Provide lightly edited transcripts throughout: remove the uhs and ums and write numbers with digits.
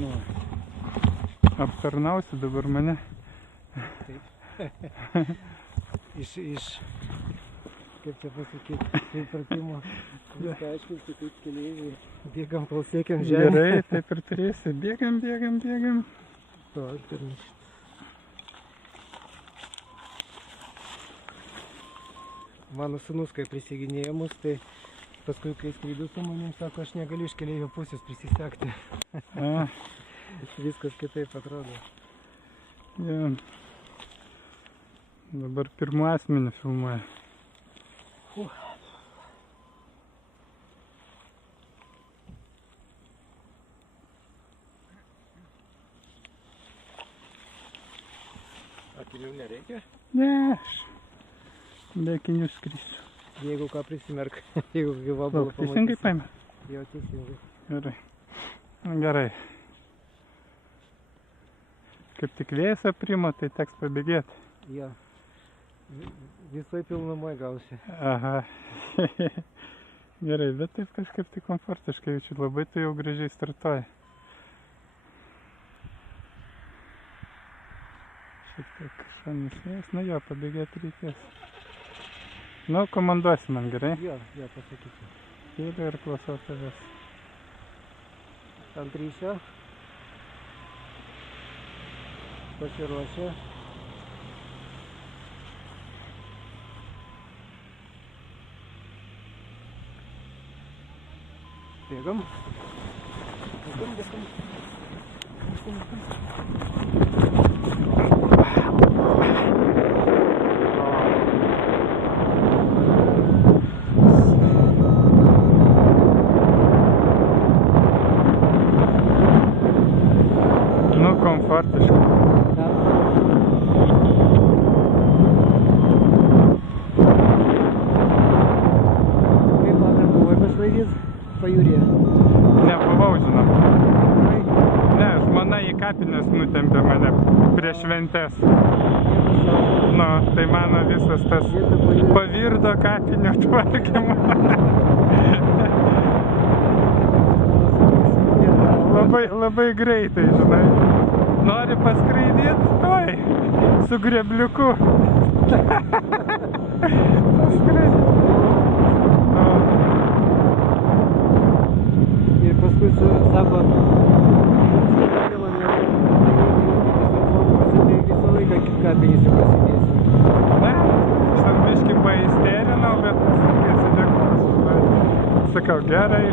Nu, aptarnausi dabar mane. Taip. Kaip čia pasakyti, supratimo. Viską aiškinti, kaip keleiviai. Bėgam, kol siekiam žemę. Gerai, taip ir turėsi. Bėgam. To, turim. Mano sūnus, kai prisiginėjo mus, tai paskui, kai skraidu su manim, sako, aš negaliu iš keleivio pusės prisisekti. Viskas kitaip atrodo. Ja. Dabar pirmų asmenį filmuoja. Akinių nereikia? Ne, aš be akinių skrisiu. Jeigu ką prisimerk, jeigu gyvabalą pamatysi. Teisingai paėmė? Jo, teisingai. Gerai. Gerai. Kaip tik vėjas aprimo, tai teks pabėgėti. Jo. Visai pilnumai gausi. Aha. Gerai, bet taip kažkaip tai komfortiškai jaučiu. Labai tu jau gražiai startuoji. Šiek tiek šonis vėjas. Nu jo, pabėgėti reikės. Nu, komanduosi man, gerai? Jo, pasakysiu. Tyliai ir klausau tavęs. Ant ryšio. Pasiruošę. Bėgam. Nu, komfortiškai. Kaip vakar buvai paskraidys pajūryje? Nebuvau, žinau. Ne, žmona į kapines nutempė mane prieš šventes. Nu, tai mano visas tas pavirdo kapinio tvarkymo. Labai greitai, žinai. Nori paskraidyti? Oi, su grebliuku. Paskraidyti. Ir paskui sako, visą laiką kapinėse pasidėsiu. Ne, aš ten biškį paistėrinau, bet paskui atsidėkosiu. Sakau, gerai.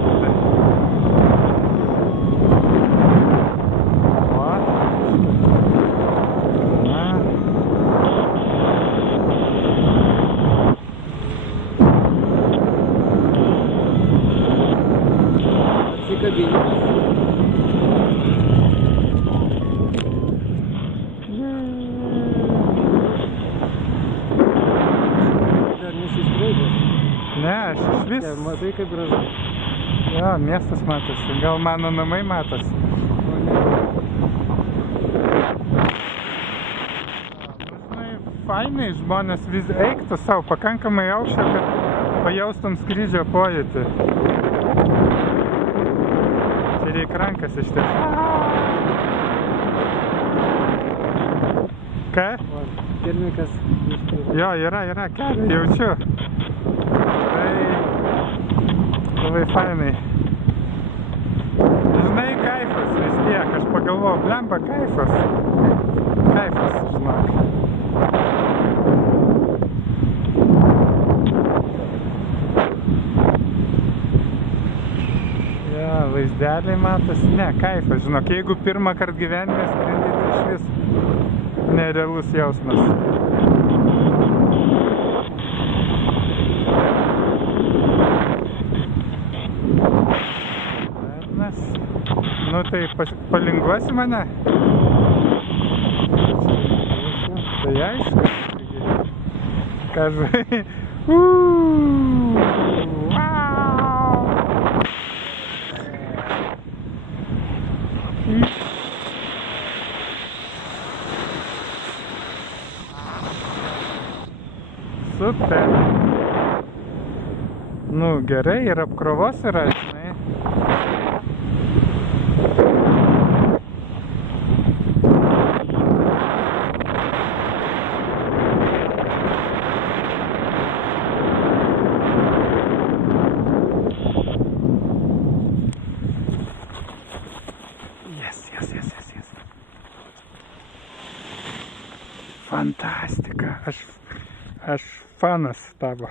Ne, aš iš vis. Matai, kaip gražu. Jo, miestas matosi. Gal mano namai matosi. Žinai, fainai žmonės vis eiktų savo pakankamai aukštą, kad pajaustum skrydžio pojūtį. Čia reikia rankas ištiesti. Ką? Pirmikas. Jo, yra kelią, jaučiu. Labai fainai. Žinai, kaifas vis tiek, aš pagalvoju, blemba, kaifas. Kaifas, žinok. Ja, vaizdeliai matosi, ne, kaifas, žinok, jeigu pirmą kartą gyvenime skrendi, tai iš vis nerealus jausmas. Nu tai palinguosi mane? Tai aišku. Ką žinai? Super. Nu gerai, ir apkrovos yra, žinai. Fantastika. Aš fanas tavo.